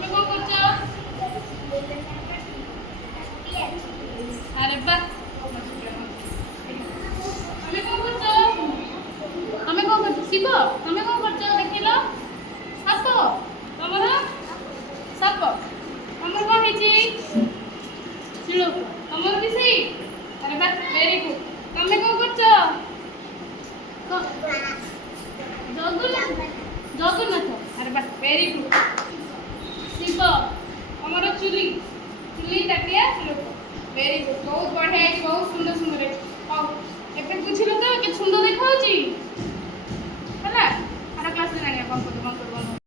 ତମେ କଣ କରୁଛ? ଆରେ ବା ତମେ କଣ କରୁଛ? ତମେ କଣ କରୁଛ? ଶିବ ତମେ କଣ କରୁଛ? ଦେଖିଲ ସାପ ତମର ସାପ ତମର କଣ ହେଇଛି? ଶିଳ ତମର ବି ସେଇ ଆରେ ବା ଭେରି ଗୁଡ୍। ତମେ କଣ କରୁଛ? ଜଗନ୍ନାଥ ଜଗନ୍ନାଥ ଆରେ ବା ଭେରି ଗୁଡ୍। ଶିବ ତମର ଚୁଲି ଚୁଲି ତାଟିଆ ଲୋକ ଭେରି ଗୁଡ୍। ବହୁତ ବଢିଆ ହେଇଛି ବହୁତ ସୁନ୍ଦର ସୁନ୍ଦର ହେଇଛି। ହଉ ଏବେ ବୁଝିଲ ତ କେତେ ସୁନ୍ଦର ଦେଖାଯାଉଛି ହେଲା। ଆର କ୍ଲାସରେ ଜାଣିବା ବନ୍ଦ କର